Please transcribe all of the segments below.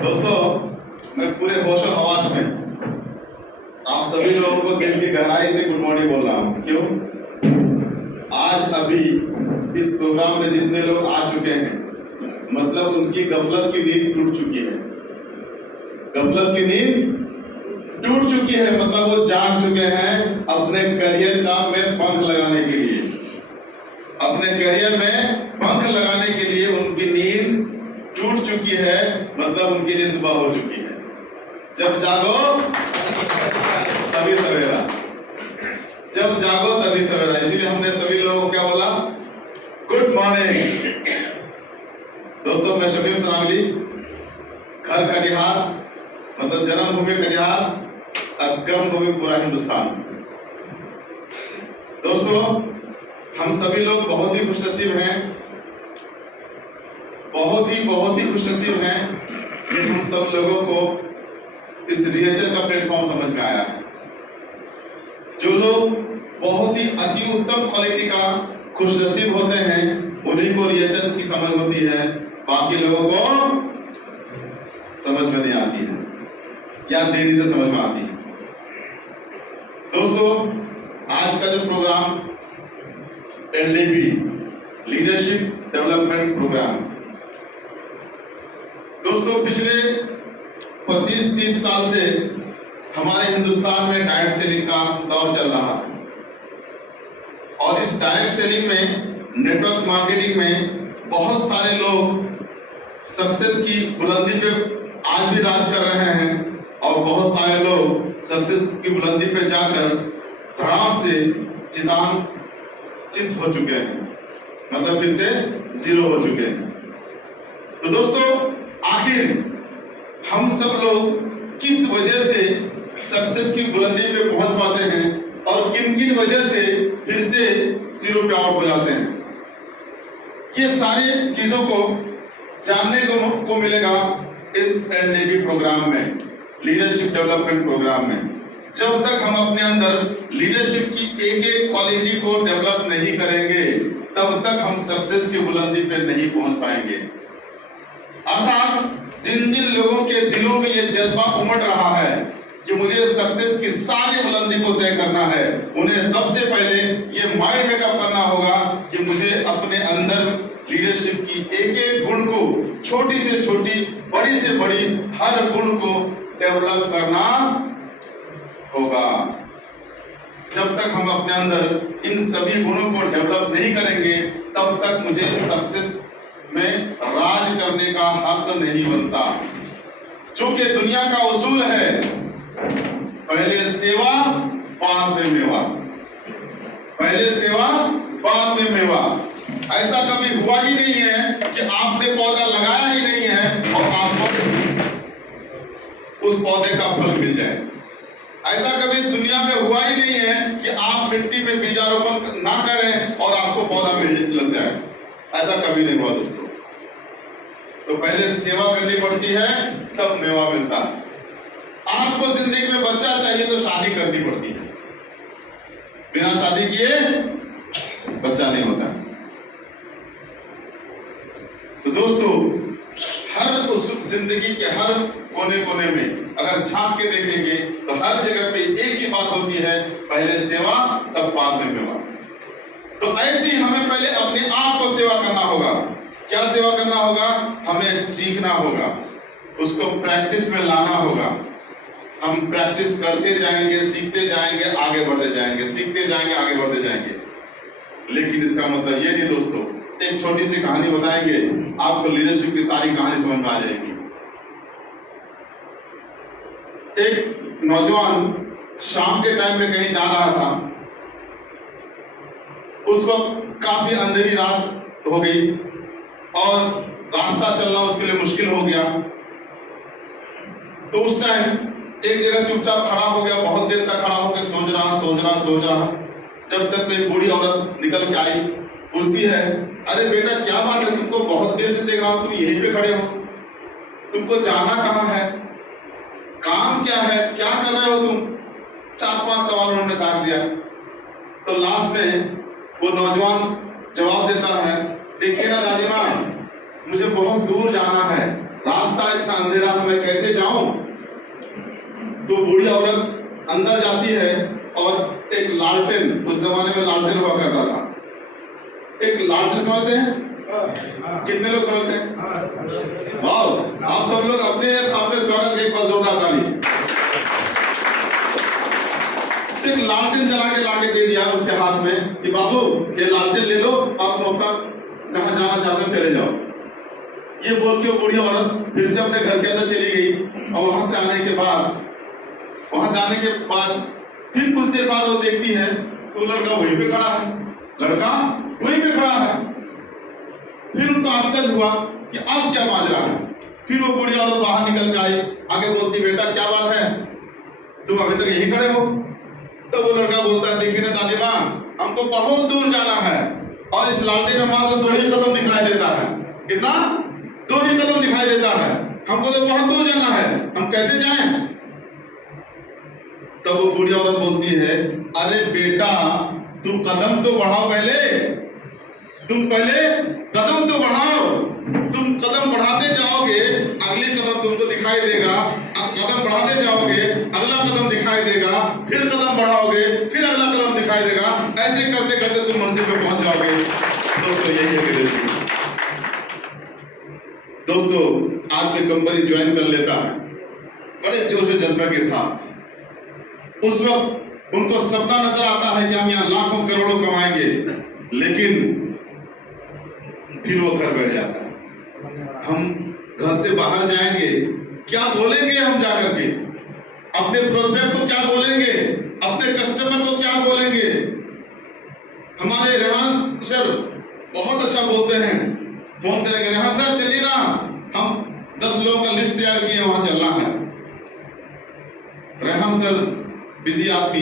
दोस्तों, मैं पूरे होशो हवास में आप सभी लोगों को दिल की गहराई से गुड मॉर्निंग बोल रहा हूँ। क्यों? आज अभी इस प्रोग्राम में जितने लोग आ चुके हैं, मतलब उनकी गफलत की नींद टूट चुकी है। गफलत की नींद टूट चुकी है, मतलब वो जाग चुके हैं अपने करियर का में पंख लगाने के लिए। अपने करियर में पंख लगाने के लिए उनकी नींद टूट चुकी है, मतलब उनके लिए सुबह हो चुकी है। जब जागो तभी सवेरा, जब जागो तभी सवेरा। इसीलिए हमने सभी लोगों को क्या बोला? Good morning. दोस्तों, मैं शमीम सनावली, घर कटिहार, मतलब जन्मभूमि कटिहार और कर्मभूमि पूरा हिंदुस्तान। दोस्तों, हम सभी लोग बहुत ही खुशनसीब हैं, बहुत ही खुशनसीब हैं कि हम सब लोगों को इस रिहर्सल का प्लेटफॉर्म समझ में आया है। जो लोग बहुत ही अति उत्तम क्वालिटी का खुशनसीब होते हैं, उन्हीं को रिहर्सल की समझ होती है, बाकी लोगों को समझ में नहीं आती है या देरी से समझ में आती है। दोस्तों, आज का जो program LDP leadership development program, दोस्तों पिछले 25-30 साल से हमारे हिंदुस्तान में डायरेक्ट सेलिंग का दौर चल रहा है। और इस डायरेक्ट सेलिंग में, नेटवर्क मार्केटिंग में बहुत सारे लोग सक्सेस की बुलंदी पे आज भी राज कर रहे हैं, और बहुत सारे लोग सक्सेस की बुलंदी पे जाकर धड़ाम से चित हो चुके हैं, मतलब फिर से जीरो हो चुके हैं। तो दोस्तों, आखिर हम सब लोग किस वजह से सक्सेस की बुलंदी पे पहुंच पाते हैं और किन किन वजह से फिर से जीरो पे आउट हो जाते हैं, ये सारी चीजों को जानने को मिलेगा इस LDP प्रोग्राम में, लीडरशिप डेवलपमेंट प्रोग्राम में। जब तक हम अपने अंदर लीडरशिप की एक एक क्वालिटी को डेवलप नहीं करेंगे, तब तक हम सक्सेस की बुलंदी पे नहीं पहुंच पाएंगे। अर्थात जिन जिन लोगों के दिलों में ये जज्बा उमड़ रहा है कि मुझे सक्सेस की सारी बुलंदी को तय करना है, उन्हें सबसे पहले ये माइंड मेकअप करना होगा कि मुझे अपने अंदर लीडरशिप की एक एक गुण को, छोटी से छोटी, बड़ी से बड़ी, हर गुण को डेवलप करना होगा। जब तक हम अपने अंदर इन सभी गुणों को डेवलप नहीं करेंगे, तब तक मुझे सक्सेस में राज करने का हक नहीं बनता। चूंकि दुनिया का उसूल है, पहले सेवा बाद में मेवा, पहले सेवा बाद में मेवा। ऐसा कभी हुआ ही नहीं है कि आपने पौधा लगाया ही नहीं है और आपको उस पौधे का फल मिल जाए। ऐसा कभी दुनिया में हुआ ही नहीं है कि आप मिट्टी में बीजारोपण ना करें और आपको पौधा लग जाए। ऐसा कभी नहीं हुआ दोस्तों। तो पहले सेवा करनी पड़ती है, तब मेवा मिलता है। आपको जिंदगी में बच्चा चाहिए तो शादी करनी पड़ती है, बिना शादी किए बच्चा नहीं होता। तो दोस्तों, हर उस जिंदगी के हर कोने कोने में अगर झांक के देखेंगे तो हर जगह पे एक ही बात होती है, पहले सेवा तब बाद में मेवा। तो ऐसे ही हमें पहले अपने आप को सेवा करना होगा। क्या सेवा करना होगा? हमें सीखना होगा, उसको प्रैक्टिस में लाना होगा। हम प्रैक्टिस करते जाएंगे, सीखते जाएंगे, आगे बढ़ते जाएंगे, सीखते जाएंगे, आगे बढ़ते जाएंगे। लेकिन इसका मतलब ये नहीं दोस्तों, एक छोटी सी कहानी बताएंगे, आपको लीडरशिप की सारी कहानी समझ में आ जाएगी। एक नौजवान शाम के टाइम में कहीं जा रहा था। उस वक्त काफी अंधेरी रात हो गई और रास्ता चलना उसके लिए मुश्किल हो गया। तो उस टाइम एक जगह चुपचाप खड़ा हो गया, बहुत देर तक खड़ा होकर सोच रहा, जब तक एक बूढ़ी औरत निकल के आई। पूछती है, अरे बेटा क्या बात है, तुमको बहुत देर से देख रहा हूं, तुम यहीं पे खड़े हो, तुमको जाना कहाँ है, काम क्या है, क्या कर रहे हो तुम? 4-5 सवाल उन्होंने दाग दिया। तो लास्ट में वो नौजवान जवाब देता है, देखिए ना दादी माँ, मुझे बहुत दूर जाना है, रास्ता इतना अंधेरा है, मैं कैसे जाऊं? तो बूढ़ी औरत अंदर जाती है और एक लालटेन, उस जमाने में लालटेन हुआ करता था, एक लालटेन समझते हैं? कितने लोग समझते हैं? वाह, आप सब लोग अपने अपने स्वागत एक बार जोरदार ताली। एक लालटेन जला के लाके दे दिया उसके हाथ में कि बाबू ये लालटेन ले लो और तुम अपना जहां जाना चाहते हो चले जाओ। ये बोल के बूढ़ी औरत फिर से अपने घर के अंदर चली गई और वहां से आने के बाद, वहां जाने के बाद फिर कुछ देर बाद वो देखती है तो लड़का वहीं पे खड़ा है, लड़का वहीं पे खड़ा है। फिर उनको आश्चर्य हुआ कि अब क्या माजरा है। फिर वो बूढ़ी औरत बाहर निकल के आई, आगे बोलती बेटा क्या बात है, तुम अभी तक यहीं खड़े हो? तो वो लड़का बोलता है देखिए ना दादी माँ, हमको बहुत दूर जाना है और इस लालटेन में मात्र 2 ही कदम दिखाई देता है। कितना? 2 ही कदम दिखाई देता है, हमको तो बहुत दूर जाना है, हम कैसे जाएं? तब वो बूढ़ी औरत बोलती है अरे बेटा तुम कदम तो बढ़ाओ, तुम पहले कदम तो बढ़ाओ। तुम कदम बढ़ाते जाओगे अगले कदम तुमको दिखाई देगा, कदम बढ़ाते जाओगे अगला कदम दिखाई देगा, फिर कदम बढ़ाओगे फिर अगला कदम दिखाई देगा, ऐसे करते करते तुम मंजिल पे पहुंच जाओगे। दोस्तों यही है लीडरशिप। दोस्तों आदमी कंपनी ज्वाइन कर लेता है बड़े जोश जज्बे के साथ, उस वक्त उनको सपना नजर आता है कि हम यहाँ लाखों करोड़ों कमाएंगे, लेकिन फिर वो घर बैठ जाता है। हम घर से बाहर जाएंगे, क्या बोलेंगे हम जाकर के, अपने प्रोस्पेक्ट को क्या बोलेंगे, अपने कस्टमर को क्या बोलेंगे। हमारे रेहान सर बहुत अच्छा बोलते हैं, फोन करेंगे रेहान सर चलिए ना, हम 10 लोगों का लिस्ट तैयार किए, वहां चलना है। रेहान सर बिजी आदमी,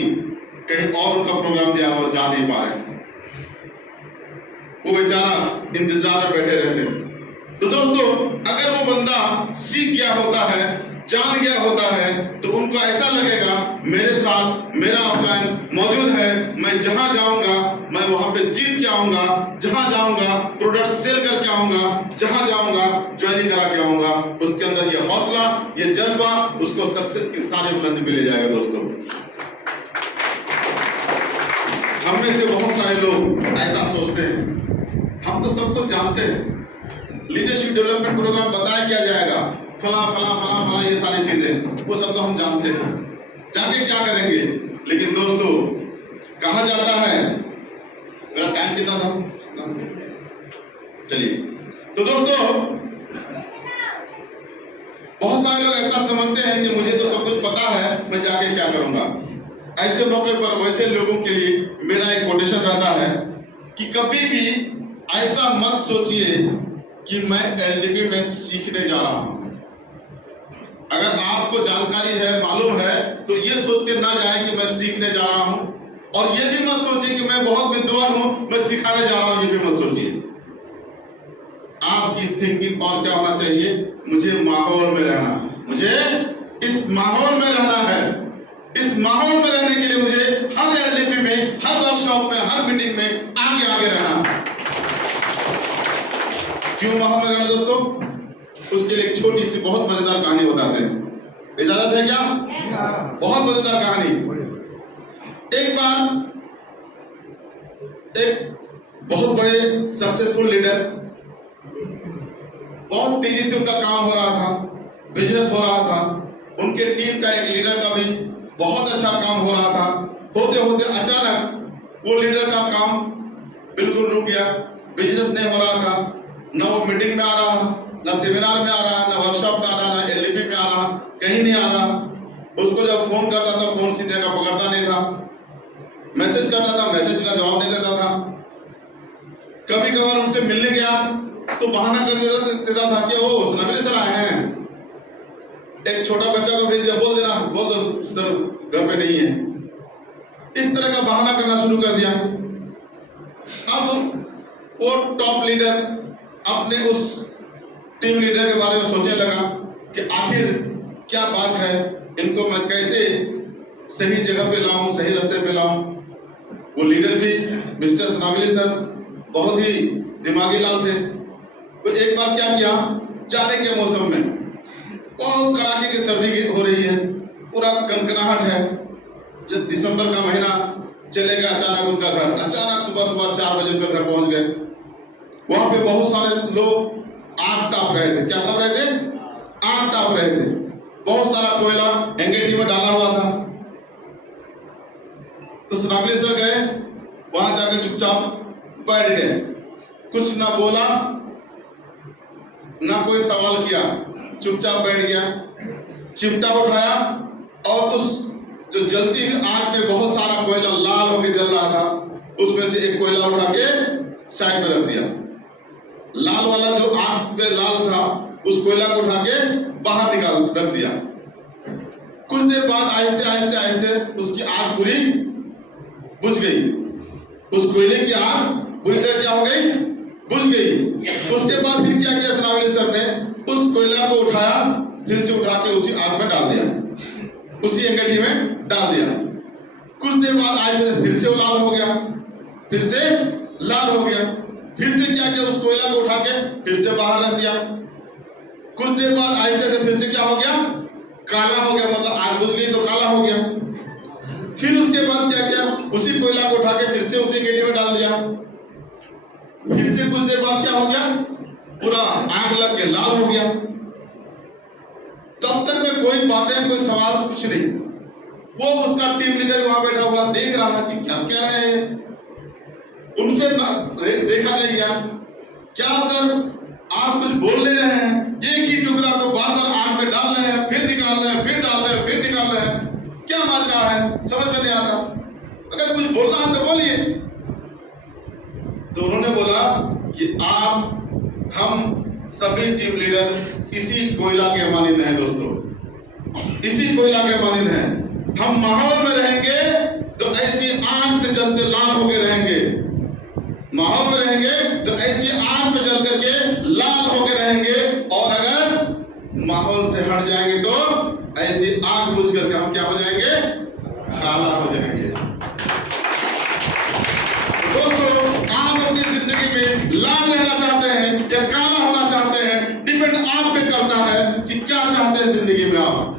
कहीं और उनका प्रोग्राम दिया हुआ, जा नहीं पा रहे, वो बेचारा इंतजार में बैठे रहते हैं। तो दोस्तों अगर वो बंदा सीख गया होता है, जान गया होता है, तो उनको ऐसा लगेगा मेरे साथ मेरा अपलाइन मौजूद है, मैं जहां जाऊंगा मैं वहां पे जीत के आऊंगा, जहां जाऊंगा प्रोडक्ट सेल करके आऊंगा, जहां जाऊंगा ज्वाइनिंग करा के आऊंगा। उसके अंदर ये हौसला, ये जज्बा उसको सक्सेस की सारी बुलंदी पे ले जाएगा। दोस्तों हम में से बहुत सारे लोग ऐसा सोचते हैं, हम तो सब कुछ जानते हैं, लीडरशिप डेवलपमेंट प्रोग्राम बताया क्या जाएगा, फला फला फला फला ये सारी चीजें, वो सब तो हम जानते हैं, जाके क्या करेंगे। लेकिन दोस्तों कहा जाता है, मेरा टाइम कितना था? चलिए, तो दोस्तों बहुत सारे लोग ऐसा समझते हैं कि मुझे तो सब कुछ पता है, मैं जाके क्या करूंगा। ऐसे मौके पर वैसे लोगों के लिए मेरा एक कोटेशन रहता है कि कभी भी ऐसा मत सोचिए कि मैं एलडीपी में सीखने जा रहा हूं। अगर आपको जानकारी है, मालूम है, तो ये सोच के ना जाए कि मैं सीखने जा रहा हूं, और ये भी मत सोचिए कि मैं बहुत विद्वान हूं, मैं सिखाने जा रहा हूं, ये भी मत सोचिए। आपकी थिंकिंग और क्या होना चाहिए, मुझे माहौल में रहना है, मुझे इस माहौल में रहना है, इस माहौल में रहने के लिए मुझे हर एलडीपी में, हर वर्कशॉप में, हर मीटिंग में आगे रहना है। क्यों माहौल में रहना दोस्तों? उसके लिए एक छोटी सी बहुत मजेदार कहानी बताते हैं, इजाजत है क्या? बहुत मजेदार कहानी। एक बार एक बहुत बड़े सक्सेसफुल लीडर, बहुत तेजी से उनका काम हो रहा था, बिजनेस हो रहा था, उनके टीम का एक लीडर का भी बहुत अच्छा काम हो रहा था। होते होते अचानक वो लीडर का काम बिल्कुल रुक गया, बिजनेस नहीं हो रहा था, न वो मीटिंग में आ रहा, न सेमिनार में आ रहा, न वर्कशॉप में आ रहा, न एलडीपी में आ रहा, कहीं नहीं आ रहा। उसको जब फोन करता था, फोन सीधे का पकड़ता नहीं था, मैसेज करता था, मैसेज का जवाब नहीं देता था। कभी कभार उनसे मिलने गया तो बहाना कर देता था कि ओ नबील सर आए हैं, एक छोटा बच्चा को भेज दिया, बोल देना, बोल दो सर घर पे नहीं है। इस तरह का बहाना करना शुरू कर दिया। अब वो टॉप लीडर अपने उस टीम लीडर के बारे में सोचने लगा कि आखिर क्या बात है, इनको मैं कैसे सही जगह पे लाऊं, सही रास्ते पे लाऊं। वो लीडर भी मिस्टर सनावली सर बहुत ही दिमागी लाल थे। तो एक बार क्या किया, जाड़े के मौसम में बहुत कड़ाके की सर्दी हो रही है, पूरा कनकनाहट है। जब दिसंबर का महीना चले गया, अचानक उनका घर, अचानक सुबह सुबह 4 बजे उनका घर पहुंच गए। वहां पे बहुत सारे लोग आग ताप रहे थे। क्या ताप रहे थे? आग ताप रहे थे। बहुत सारा कोयला एंगेठी में डाला हुआ था। तो सनावलेश्वर गए, वहां जाकर चुपचाप बैठ गए, कुछ ना बोला ना कोई सवाल किया, चुपचाप बैठ गया। चिमटा उठाया और उस जो जलती हुई आग में बहुत सारा कोयला लाल होकर जल रहा था, उसमें से एक कोयला उठा के साइड में रख दिया। लाल वाला जो आग पे लाल था, उस कोयला को उठा के बाहर निकाल रख दिया। कुछ देर बाद आहिस्ते आहिस्ते आहिस्ते उसकी आग पूरी बुझ गई। उस कोयले की आग पूरी तरह क्या हो गई? बुझ गई। उसके बाद फिर क्या किया सनावलेश्वर ने? उस कोयला को उठाया, फिर से उठा के उसी आग में डाल दिया, उसी अंगीठी में डाल दिया। कुछ देर बाद आहिस्ते फिर से वो लाल हो गया, फिर से लाल हो गया। फिर से क्या किया? उस कोयला को उठा के फिर से बाहर रख दिया। कुछ देर बाद आहिस्ते से फिर से क्या हो गया? काला हो गया, मतलब आग बुझ गई तो काला हो गया। फिर उसके बाद क्या किया? उसी कोयला को उठा के फिर से उसी अंगीठी में डाल दिया। फिर से कुछ देर बाद क्या हो गया? पूरा आग लग के लाल हो गया। तब तक में कोई बातें, कोई सवाल, कुछ नहीं। वो उसका टीम लीडर वहां बैठा हुआ देख रहा है कि क्या कह रहे हैं। उनसे देखा नहीं गया। क्या सर आप कुछ बोल ले रहे हैं? एक ही टुकड़ा को बार बार आग में डाल रहे हैं, फिर निकाल रहे हैं, फिर डाल रहे हैं, फिर निकाल रहे हैं, क्या माजरा है? समझ में नहीं आता। अगर कुछ बोलना है तो बोलिए। तो उन्होंने बोला कि आप, हम सभी टीम लीडर इसी कोयला के मानिंद हैं दोस्तों, इसी कोयला के मानिंद हैं। हम माहौल में रहेंगे तो ऐसी आग से जलते लाल होके रहेंगे, माहौल में रहेंगे तो ऐसी आग में जल करके लाल होके रहेंगे, और अगर माहौल से हट जाएंगे तो ऐसी आग बुझ करके हम क्या हो जाएंगे? काला हो जाएंगे। दोस्तों, आप अपनी जिंदगी में लाल रहना चाहते हैं या काला होना चाहते हैं, डिपेंड आप पे करता है कि क्या चाहते हैं जिंदगी में आप।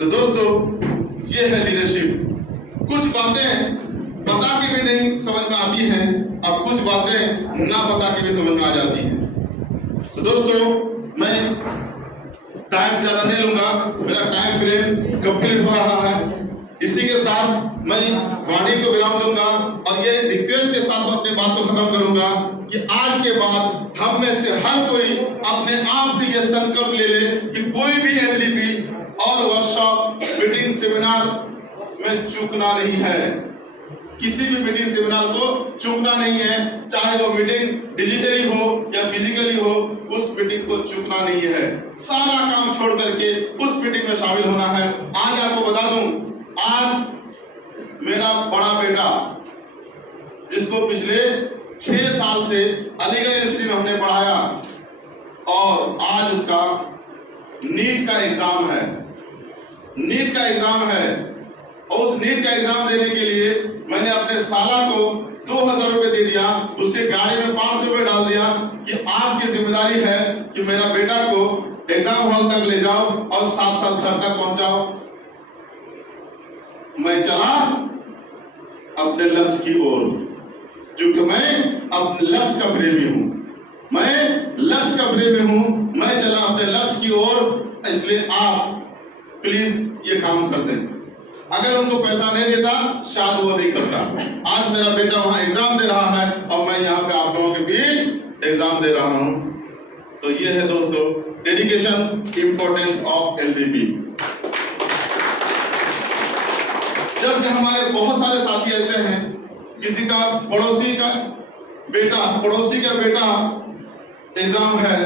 तो दोस्तों, ये है लीडरशिप। कुछ बातें बता के भी नहीं समझ में आती हैं, और कुछ बातें ना बता के भी समझ में आ जाती हैं। तो दोस्तों, मैं टाइम ज्यादा नहीं लूंगा, मेरा टाइम फ्रेम कंप्लीट हो रहा है। इसी के साथ मैं वाणी को विराम दूंगा और ये रिक्वेस्ट के साथ मैं अपनी बात को खत्म करूंगा कि आज के बाद हम में से हर कोई अपने आप से यह संकल्प ले ले कि कोई भी एलडीपी और वर्कशॉप, मीटिंग, सेमिनार में चूकना नहीं है। किसी भी मीटिंग सेमिनार को चूकना नहीं है, चाहे वो मीटिंग डिजिटली हो या फिजिकली हो, उस मीटिंग को चूकना नहीं है। सारा काम छोड़ करके उस मीटिंग में शामिल होना है। आज आपको बता दूं, आज मेरा बड़ा बेटा, जिसको पिछले 6 साल से अलीगढ़ यूनिवर्सिटी में हमने पढ़ाया, और आज उसका नीट का एग्जाम है, नीट का एग्जाम है, और उस नीट का एग्जाम देने के लिए मैंने अपने साला को 2000 रुपए दे दिया, उसके गाड़ी में 500 रुपए डाल दिया कि आपकी जिम्मेदारी है कि मेरा बेटा को एग्जाम हॉल तक ले जाओ और साथ साथ घर तक पहुंचाओ। मैं चला अपने लक्ष्य की ओर, क्योंकि मैं अपने लक्ष्य का प्रेमी हूं, मैं लक्ष्य का प्रेमी हूं, मैं चला अपने लक्ष्य की ओर। इसलिए आप प्लीज ये काम कर दें। अगर उनको पैसा नहीं देता, शायद वो नहीं करता। आज मेरा बेटा वहां एग्जाम दे रहा है और मैं यहाँ पे आप लोगों के बीच एग्जाम दे रहा हूं। तो ये है दोस्तों डेडिकेशन, इंपॉर्टेंस ऑफ एलडीपी। जब हमारे बहुत सारे साथी ऐसे हैं, किसी का पड़ोसी का बेटा एग्जाम है,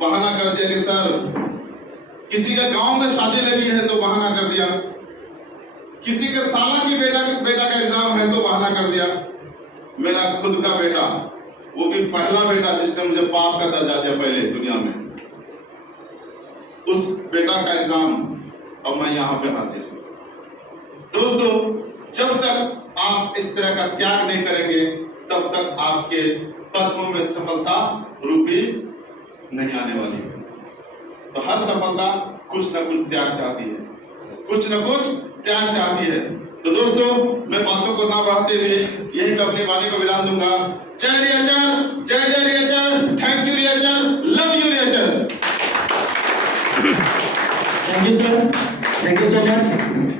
बहाना कर दिया कि सर, किसी का गांव में शादी लगी है तो बहाना कर दिया, किसी के साला की बेटा का एग्जाम है तो बहाना कर दिया। मेरा खुद का बेटा, वो भी पहला बेटा जिसने मुझे बाप का दर्जा दिया पहले दुनिया में, उस बेटा का एग्जाम, अब मैं यहाँ पे हाजिर हूं। दोस्तों, जब तक आप इस तरह का त्याग नहीं करेंगे, तब तक आपके कदमों में सफलता रूपी नहीं आने वाली है। तो हर सफलता कुछ न कुछ त्याग चाहती है, कुछ न कुछ त्याग चाहती है। तो दोस्तों, मैं बातों को ना बढ़ाते हुए यही पे अपनी वाणी को विराम दूंगा। जय रियाचल, जय जय रियाचल, थैंक यू रियाचल, लव यू रियाचल। Thank you sir, thank you so much.